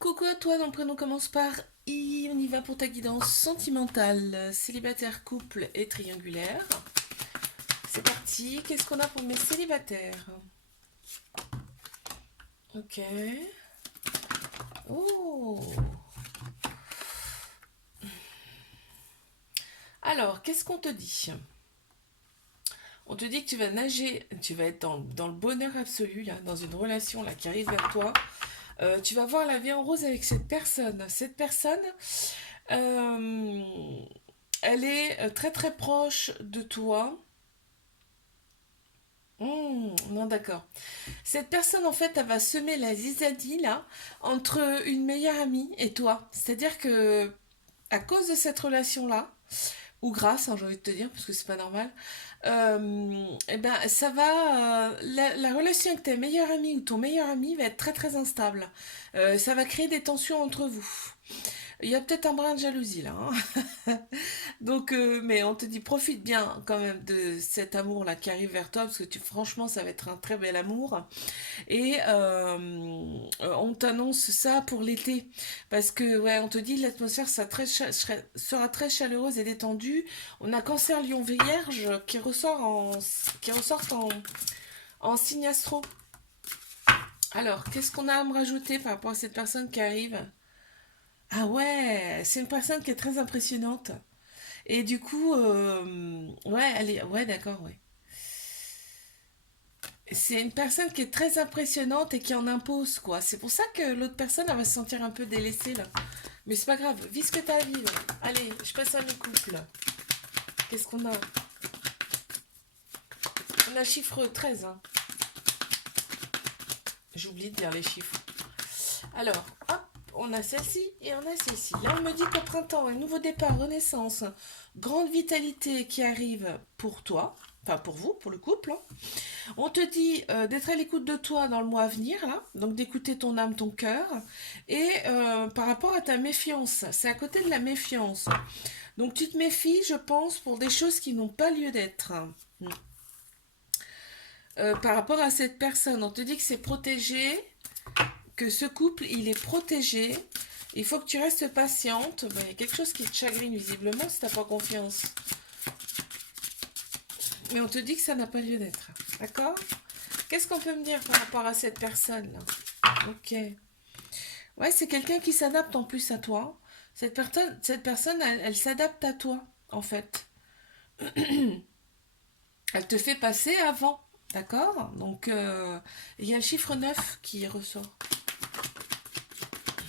Coucou à toi, ton prénom commence par I, on y va pour ta guidance sentimentale, célibataire, couple et triangulaire. C'est parti, qu'est-ce qu'on a pour mes célibataires? Ok. Oh. Alors, qu'est-ce qu'on te dit? On te dit que tu vas nager, tu vas être dans le bonheur absolu, là, dans une relation là, qui arrive vers toi. Tu vas voir la vie en rose avec cette personne. Cette personne, euh, elle est très très proche de toi. Non, d'accord. Cette personne, en fait, elle va semer la zizanie, là, entre une meilleure amie et toi. C'est-à-dire que, à cause de cette relation-là, ou grâce, hein, j'ai envie de te dire, parce que c'est pas normal, eh ben, ça va. La relation avec ta meilleure amie ou ton meilleur ami va être très très instable. Ça va créer des tensions entre vous. Il y a peut-être un brin de jalousie là, hein. Donc, mais on te dit profite bien quand même de cet amour-là qui arrive vers toi, parce que franchement, ça va être un très bel amour. Et on t'annonce ça pour l'été. Parce que, ouais, on te dit l'atmosphère sera très chaleureuse et détendue. On a Cancer, Lion, Vierge qui ressortent en signe astro. Alors, qu'est-ce qu'on a à me rajouter par rapport à cette personne qui arrive? Ah ouais, c'est une personne qui est très impressionnante. Et du coup, ouais, ouais, d'accord, ouais. C'est une personne qui est très impressionnante et qui en impose, quoi. C'est pour ça que l'autre personne, elle va se sentir un peu délaissée, là. Mais c'est pas grave, vis ce que t'as à vivre. Allez, je passe à mes couples. Qu'est-ce qu'on a? On a le chiffre 13, hein. J'oublie de dire les chiffres. Alors, hop, on a celle-ci et on a celle-ci. Là, on me dit qu'au printemps, un nouveau départ, renaissance, grande vitalité qui arrive pour toi. Enfin, pour vous, pour le couple, hein. On te dit d'être à l'écoute de toi dans le mois à venir, là, donc d'écouter ton âme, ton cœur, et par rapport à ta méfiance, c'est à côté de la méfiance. Donc tu te méfies, je pense, pour des choses qui n'ont pas lieu d'être. Par rapport à cette personne, on te dit que c'est protégé, que ce couple, il est protégé. Il faut que tu restes patiente. Ben, il y a quelque chose qui te chagrine visiblement si tu n'as pas confiance. Mais on te dit que ça n'a pas lieu d'être. D'accord? Qu'est-ce qu'on peut me dire par rapport à cette personne-là? Ok. Ouais, c'est quelqu'un qui s'adapte en plus à toi. Cette personne, elle s'adapte à toi, en fait. Elle te fait passer avant. D'accord? Donc, il y a le chiffre 9 qui ressort.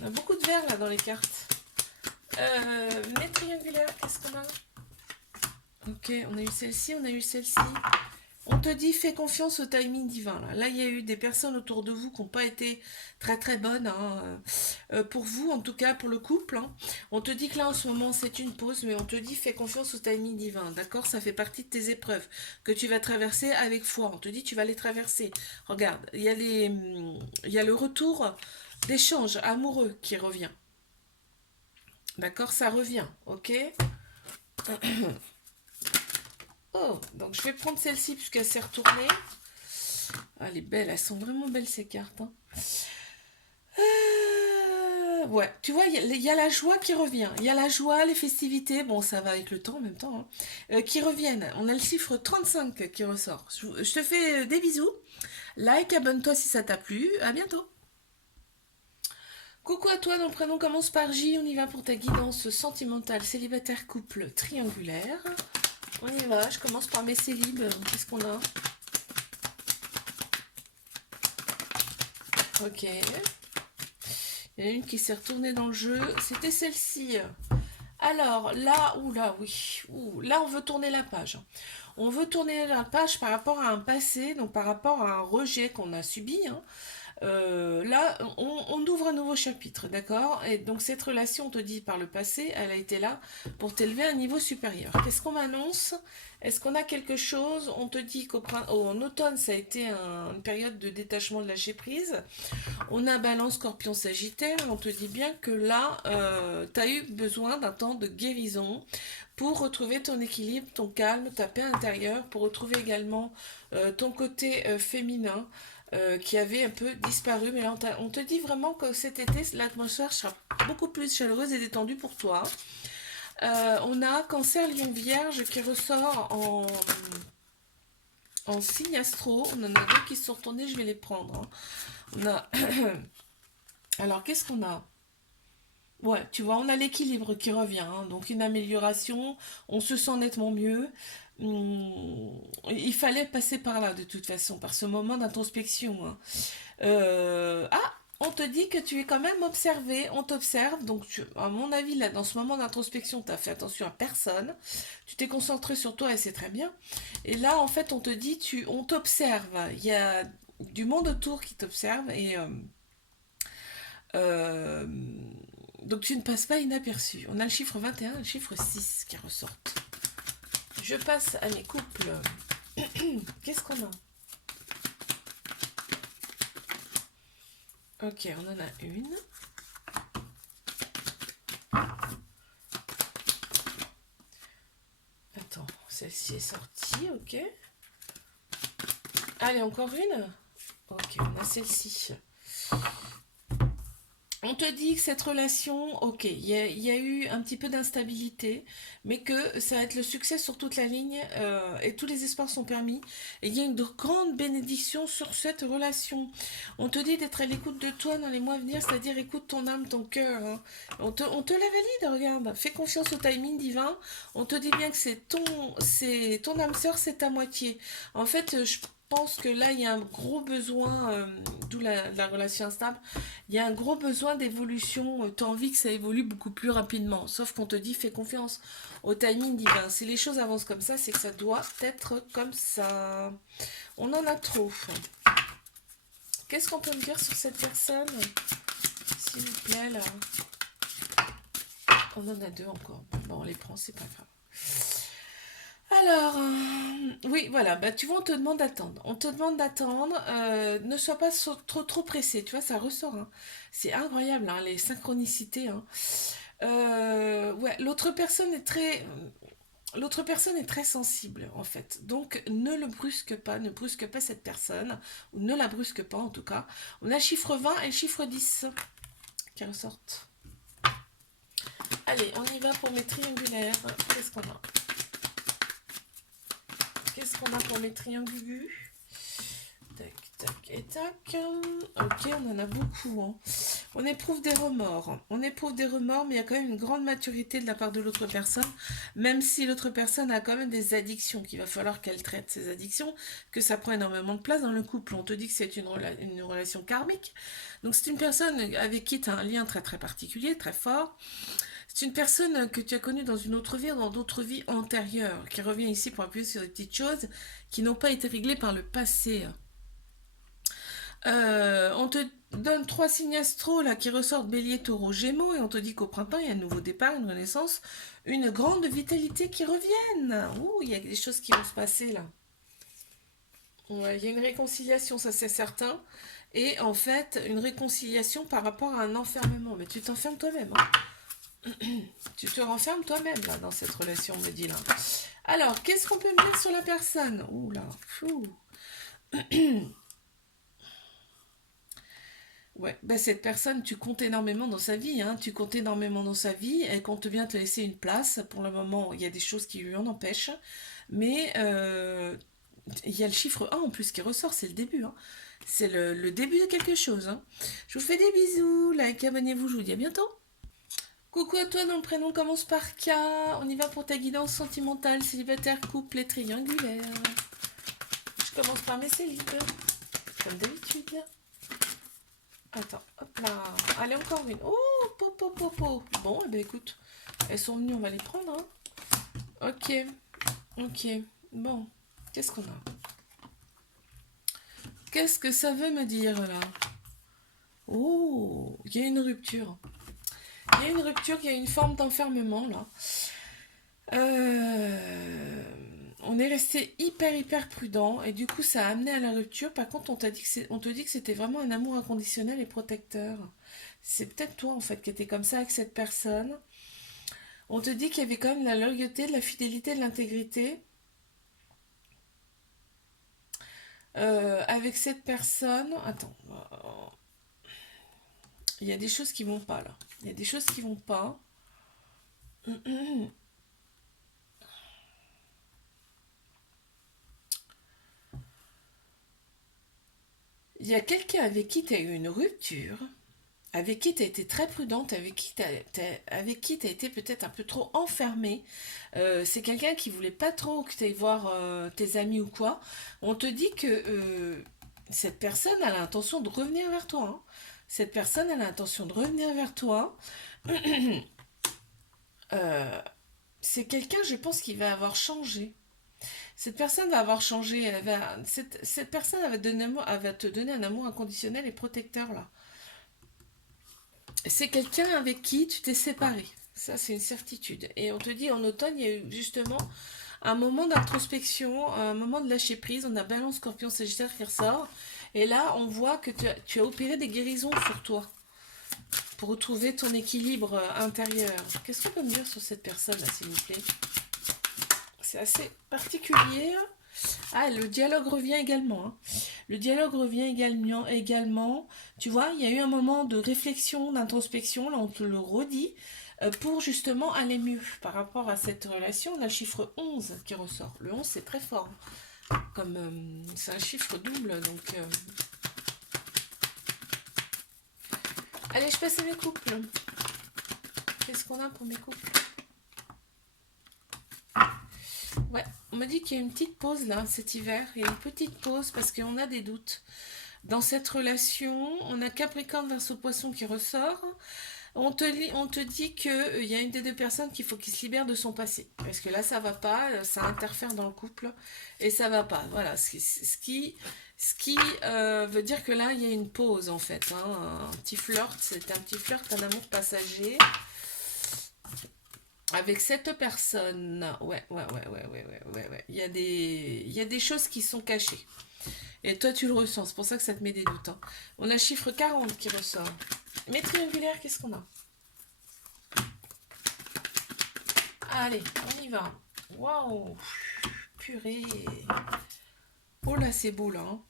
On a beaucoup de verres là dans les cartes. Les triangulaires, qu'est-ce qu'on a? Ok, on a eu celle-ci, on a eu celle-ci. On te dit, fais confiance au timing divin. Là, il y a eu des personnes autour de vous qui n'ont pas été très très bonnes, hein, pour vous, en tout cas pour le couple, hein. On te dit que là, en ce moment, c'est une pause, mais on te dit, fais confiance au timing divin. D'accord? Ça fait partie de tes épreuves que tu vas traverser avec foi. On te dit, tu vas les traverser. Regarde, il y a le retour d'échange amoureux qui revient. D'accord? Ça revient, ok? Oh, donc je vais prendre celle-ci puisqu'elle s'est retournée. Ah, elle est belle, elles sont vraiment belles ces cartes, hein. Ouais, tu vois, il y a la joie qui revient. Il y a la joie, les festivités, bon, ça va avec le temps en même temps, hein, qui reviennent. On a le chiffre 35 qui ressort. Je te fais des bisous. Like, abonne-toi si ça t'a plu. À bientôt. Coucou à toi, dont le prénom commence par J. On y va pour ta guidance sentimentale, célibataire, couple, triangulaire. On y va, je commence par mes célibes. Qu'est-ce qu'on a? Ok. Il y en a une qui s'est retournée dans le jeu. C'était celle-ci. Alors là, oula, oui. Là, on veut tourner la page. On veut tourner la page par rapport à un passé, donc par rapport à un rejet qu'on a subi, hein. Là, on ouvre un nouveau chapitre, d'accord? Et donc cette relation, on te dit par le passé, elle a été là pour t'élever à un niveau supérieur. Qu'est-ce qu'on m'annonce? Est-ce qu'on a quelque chose? On te dit qu'en automne, ça a été une période de détachement, de lâcher prise. On a Balance, Scorpion, Sagittaire. On te dit bien que là, tu as eu besoin d'un temps de guérison pour retrouver ton équilibre, ton calme, ta paix intérieure, pour retrouver également ton côté féminin. qui avait un peu disparu. Mais là, on te dit vraiment que cet été, l'atmosphère sera beaucoup plus chaleureuse et détendue pour toi. On a Cancer, Lion, Vierge qui ressort en signe astro. On en a deux qui se sont retournés, je vais les prendre, hein. On a... Alors, qu'est-ce qu'on a? Ouais, tu vois, on a l'équilibre qui revient, hein. Donc une amélioration, on se sent nettement mieux. Il fallait passer par là de toute façon, par ce moment d'introspection, hein. Ah, on te dit que tu es quand même observé, on t'observe, donc à mon avis, là, dans ce moment d'introspection, tu as fait attention à personne, tu t'es concentré sur toi et c'est très bien. Et là, en fait, on te dit, on t'observe, il y a du monde autour qui t'observe et euh, donc tu ne passes pas inaperçu. On a le chiffre 21 et le chiffre 6 qui ressortent. Je passe à mes couples. Qu'est-ce qu'on a? Ok, on en a une. Attends, celle-ci est sortie, ok. Allez, encore une. Ok, on a celle-ci. On te dit que cette relation, ok, il y a eu un petit peu d'instabilité, mais que ça va être le succès sur toute la ligne et tous les espoirs sont permis. Et il y a une grande bénédiction sur cette relation. On te dit d'être à l'écoute de toi dans les mois à venir, c'est-à-dire écoute ton âme, ton cœur, hein. On te la valide, regarde. Fais confiance au timing divin. On te dit bien que c'est ton âme sœur, c'est ta moitié. En fait, je pense que là, il y a un gros besoin, d'où la relation instable, il y a un gros besoin d'évolution. Tu as envie que ça évolue beaucoup plus rapidement. Sauf qu'on te dit, fais confiance au timing divin. Si les choses avancent comme ça, c'est que ça doit être comme ça. On en a trop. Qu'est-ce qu'on peut me dire sur cette personne? S'il vous plaît, là. On en a deux encore. Bon, on les prend, c'est pas grave. Alors, oui, voilà, bah, tu vois, on te demande d'attendre. On te demande d'attendre. Ne sois pas trop pressé, tu vois, ça ressort, hein. C'est incroyable, hein, les synchronicités, hein. Ouais, l'autre personne est très sensible, en fait. Donc, ne le brusque pas, ne brusque pas cette personne, ou ne la brusque pas, en tout cas. On a le chiffre 20 et le chiffre 10 qui ressortent. Allez, on y va pour mes triangulaires. Qu'est-ce qu'on a? Qu'est-ce qu'on a pour mes triangulus? Tac, tac et tac. Ok, on en a beaucoup, hein. On éprouve des remords. On éprouve des remords, mais il y a quand même une grande maturité de la part de l'autre personne, même si l'autre personne a quand même des addictions, qu'il va falloir qu'elle traite ces addictions, que ça prend énormément de place dans le couple. On te dit que c'est une relation karmique. Donc c'est une personne avec qui tu as un lien très très particulier, très fort. C'est une personne que tu as connue dans une autre vie ou dans d'autres vies antérieures, qui revient ici pour appuyer sur des petites choses qui n'ont pas été réglées par le passé. On te donne trois signes astro là, qui ressortent Bélier, Taureau, Gémeaux, et on te dit qu'au printemps, il y a un nouveau départ, une renaissance, une grande vitalité qui revienne. Ouh, il y a des choses qui vont se passer là. Ouais, il y a une réconciliation, ça c'est certain. Et en fait, une réconciliation par rapport à un enfermement. Mais tu t'enfermes toi-même, hein. Tu te renfermes toi-même là dans cette relation, me dit là. Alors, qu'est-ce qu'on peut me dire sur la personne? Ouh là, fou. Ouais, bah cette personne, tu comptes énormément dans sa vie, hein. Tu comptes énormément dans sa vie. Elle compte bien te laisser une place. Pour le moment, il y a des choses qui lui en empêchent. Mais il y a le chiffre 1 en plus qui ressort, c'est le début, hein. C'est le début de quelque chose, hein. Je vous fais des bisous, like, abonnez-vous, je vous dis à bientôt. Coucou à toi, dont le prénom commence par K. On y va pour ta guidance sentimentale, célibataire, couple et triangulaire. Je commence par mes célibes, comme d'habitude. Attends, hop là. Allez, encore une. Oh, popo, popo. Bon, eh ben écoute, elles sont venues, on va les prendre, hein. Ok, ok. Bon, qu'est-ce qu'on a? Qu'est-ce que ça veut me dire là? Oh, il y a une rupture. Il y a une rupture, il y a une forme d'enfermement là. On est resté hyper prudent et du coup ça a amené à la rupture. Par contre, on te dit que c'était vraiment un amour inconditionnel et protecteur. C'est peut-être toi en fait qui étais comme ça avec cette personne. On te dit qu'il y avait quand même de la loyauté, de la fidélité, de l'intégrité. Avec cette personne, attends, il y a des choses qui vont pas là. Il y a des choses qui vont pas. Il y a quelqu'un avec qui tu as eu une rupture, avec qui tu as été très prudente, avec qui tu as été peut-être un peu trop enfermée. C'est quelqu'un qui voulait pas trop que tu ailles voir tes amis ou quoi. On te dit que cette personne a l'intention de revenir vers toi, hein. Cette personne a l'intention de revenir vers toi. Euh, c'est quelqu'un, je pense, qui va avoir changé. Cette personne va avoir changé. Cette personne elle va, elle va te donner un amour inconditionnel et protecteur là. C'est quelqu'un avec qui tu t'es séparé. Ça, c'est une certitude. Et on te dit en automne, il y a eu justement un moment d'introspection, un moment de lâcher prise. On a Balance, Scorpion, Sagittaire qui ressort. Et là, on voit que tu as opéré des guérisons sur toi pour retrouver ton équilibre intérieur. Qu'est-ce qu'on peut me dire sur cette personne-là, s'il vous plaît? C'est assez particulier. Ah, le dialogue revient également, hein. Le dialogue revient également. Tu vois, il y a eu un moment de réflexion, d'introspection, là on te le redit, pour justement aller mieux par rapport à cette relation. On a le chiffre 11 qui ressort. Le 11 c'est très fort, hein. Comme c'est un chiffre double, donc... Allez, je passe à mes couples. Qu'est-ce qu'on a pour mes couples? Ouais, on me dit qu'il y a une petite pause là cet hiver. Il y a une petite pause parce qu'on a des doutes. Dans cette relation, on a Capricorne Verseau Poisson qui ressort. On te dit qu'il y a une des deux personnes qu'il faut qu'il se libère de son passé. Parce que là, ça va pas, ça interfère dans le couple et ça va pas. Voilà, ce qui veut dire que là, il y a une pause en fait, hein. Un petit flirt, c'est un petit flirt, un amour passager. Avec cette personne, ouais. Il y a des choses qui sont cachées. Et toi, tu le ressens, c'est pour ça que ça te met des doutes, hein. On a le chiffre 40 qui ressort. Mais triangulaire, qu'est-ce qu'on a? Allez, on y va. Waouh, purée. Oh là, c'est beau là, hein.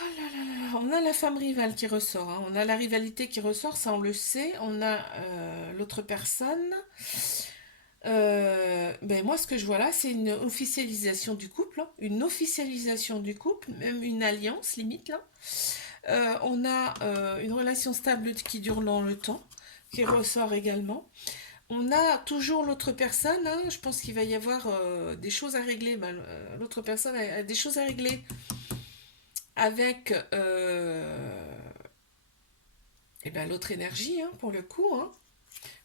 Oh là là là. On a la femme rivale qui ressort, hein. On a la rivalité qui ressort, ça on le sait. On a l'autre personne. Ben moi, ce que je vois là, c'est une officialisation du couple, hein. Une officialisation du couple, même une alliance limite là. On a une relation stable qui dure dans le temps, qui ressort également. On a toujours l'autre personne, hein. Je pense qu'il va y avoir des choses à régler. Ben, l'autre personne a des choses à régler avec eh ben, l'autre énergie, hein, pour le coup, hein.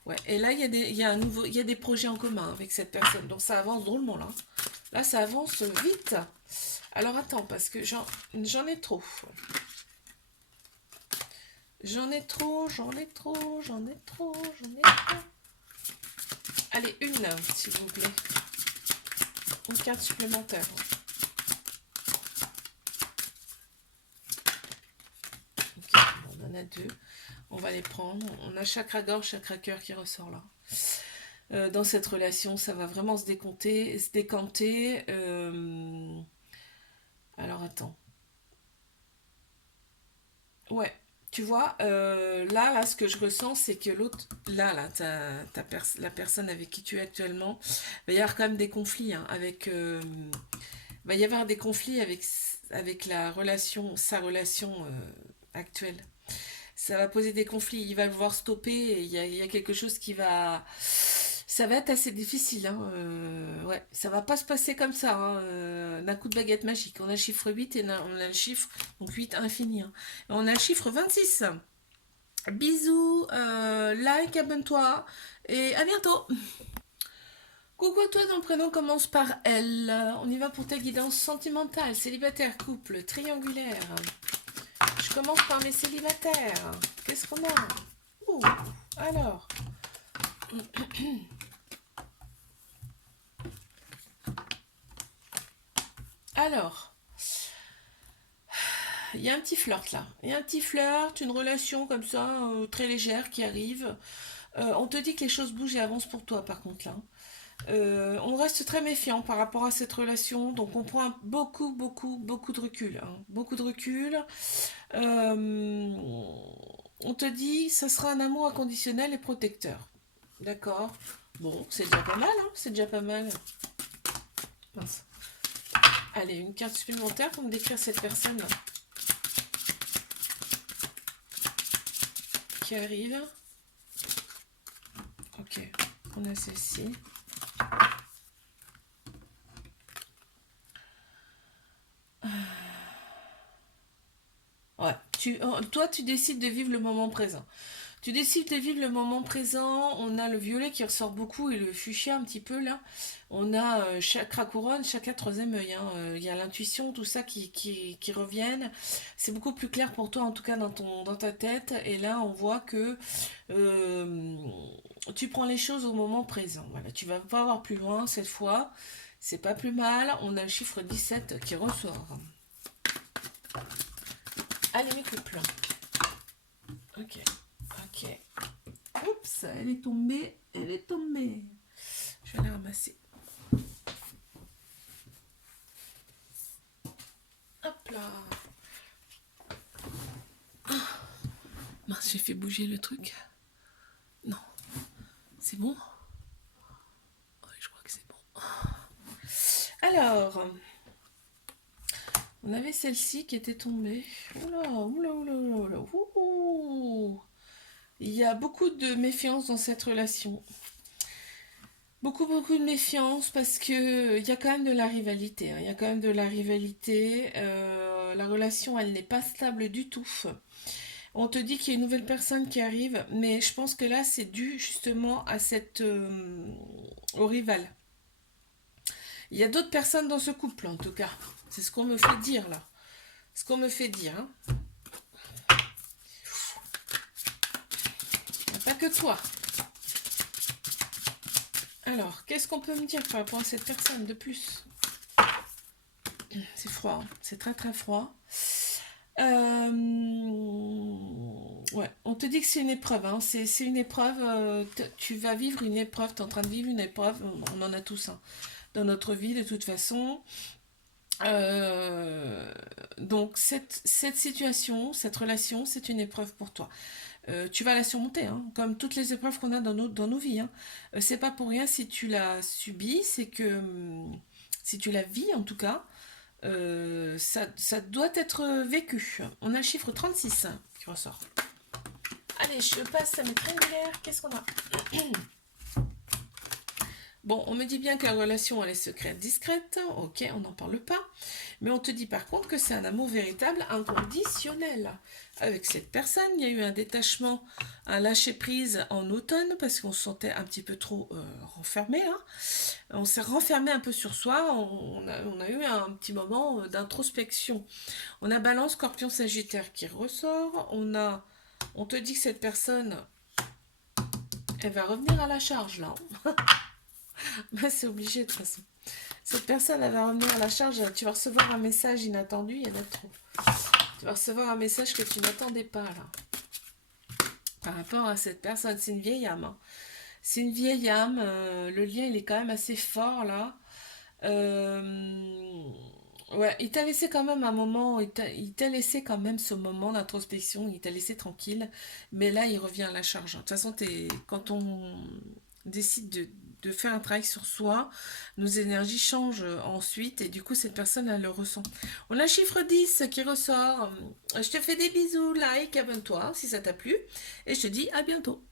Ouais. Et là, il y a des projets en commun avec cette personne. Donc ça avance drôlement là. Là, ça avance vite. Alors attends, parce que j'en ai trop. J'en ai trop, j'en ai trop, j'en ai trop, j'en ai trop. Allez, une, s'il vous plaît. Une carte supplémentaire. Ok, on en a deux. On va les prendre. On a chakra gorge, chakra cœur qui ressort là. Dans cette relation, ça va vraiment se décanter. Alors attends. Ouais, tu vois, là, ce que je ressens, c'est que l'autre, là, la personne avec qui tu es actuellement, va y avoir quand même des conflits, hein, va y avoir des conflits avec la relation, sa relation actuelle. Ça va poser des conflits, il va le voir stopper, et il y a quelque chose qui va... Ça va être assez difficile, hein. Ouais, ça va pas se passer comme ça, hein, d'un coup de baguette magique. On a le chiffre 8 et on a le chiffre donc 8 infini, hein. Et on a le chiffre 26. Bisous, like, abonne-toi et à bientôt. Coucou à toi, ton prénom commence par L. On y va pour ta guidance sentimentale, célibataire, couple, triangulaire. Je commence par mes célibataires. Qu'est-ce qu'on a? Ouh, alors. Alors, il y a un petit flirt là. Il y a un petit flirt, une relation comme ça, très légère qui arrive. On te dit que les choses bougent et avancent pour toi par contre là. On reste très méfiant par rapport à cette relation, donc on prend beaucoup de recul, hein, beaucoup de recul. Euh, on te dit, ça sera un amour inconditionnel et protecteur. D'accord. Bon, c'est déjà pas mal, hein, c'est déjà pas mal. Mince. Allez, une carte supplémentaire pour me décrire cette personne qui arrive. Ok, on a celle-ci. Ouais, toi, tu décides de vivre le moment présent. Tu décides de vivre le moment présent. On a le violet qui ressort beaucoup et le fuchsia un petit peu là. On a chakra couronne, chakra troisième œil, hein. Il y a l'intuition, tout ça qui reviennent. C'est beaucoup plus clair pour toi en tout cas dans ta tête. Et là, on voit que euh, tu prends les choses au moment présent. Voilà, tu vas pas voir plus loin cette fois. C'est pas plus mal. On a le chiffre 17 qui ressort. Allez, mes couples. Ok. Ok. Oups, elle est tombée. Elle est tombée. Je vais la ramasser. Hop là. Mince, j'ai fait bouger le truc. Non. C'est bon? Ouais, je crois que c'est bon. Alors, on avait celle-ci qui était tombée. Oula, oula, oula, oula, ouh. Il y a beaucoup de méfiance dans cette relation. Beaucoup de méfiance parce que il y a quand même de la rivalité, hein. Il y a quand même de la rivalité. La relation, elle n'est pas stable du tout. On te dit qu'il y a une nouvelle personne qui arrive, mais je pense que là, c'est dû justement à au rival. Il y a d'autres personnes dans ce couple, en tout cas. C'est ce qu'on me fait dire là. Ce qu'on me fait dire, hein. Pas que toi. Alors, qu'est-ce qu'on peut me dire par rapport à cette personne de plus? C'est froid, hein. C'est très froid. Ouais, on te dit que c'est une épreuve, hein. C'est une épreuve. Tu vas vivre une épreuve. Tu es en train de vivre une épreuve. On en a tous, hein, dans notre vie, de toute façon. Euh, donc, cette situation, cette relation, c'est une épreuve pour toi. Tu vas la surmonter, hein, comme toutes les épreuves qu'on a dans nos vies, hein. C'est pas pour rien si tu l'as subie, c'est que si tu la vis en tout cas, ça doit être vécu. On a le chiffre 36 hein, qui ressort. Allez, je passe à mes triangulaires. Qu'est-ce qu'on a? Bon, on me dit bien que la relation, elle est secrète, discrète. Ok, on n'en parle pas. Mais on te dit par contre que c'est un amour véritable, inconditionnel. Avec cette personne, il y a eu un détachement, un lâcher-prise en automne parce qu'on se sentait un petit peu trop renfermé, hein. On s'est renfermé un peu sur soi. On a eu un petit moment d'introspection. On a Balance, Scorpion, Sagittaire qui ressort. On te dit que cette personne, elle va revenir à la charge là. Bah, c'est obligé de toute façon. Cette personne, elle va revenir à la charge. Tu vas recevoir un message inattendu. Il y en a trop. Tu vas recevoir un message que tu n'attendais pas là. Par rapport à cette personne, c'est une vieille âme, hein. C'est une vieille âme. Le lien, il est quand même assez fort là. Euh, Ouais, il t'a laissé quand même un moment, il t'a laissé quand même ce moment d'introspection, il t'a laissé tranquille, mais là il revient à la charge. De toute façon, quand on décide de faire un travail sur soi, nos énergies changent ensuite et du coup cette personne elle le ressent. On a le chiffre 10 qui ressort. Je te fais des bisous, like, abonne-toi si ça t'a plu et je te dis à bientôt.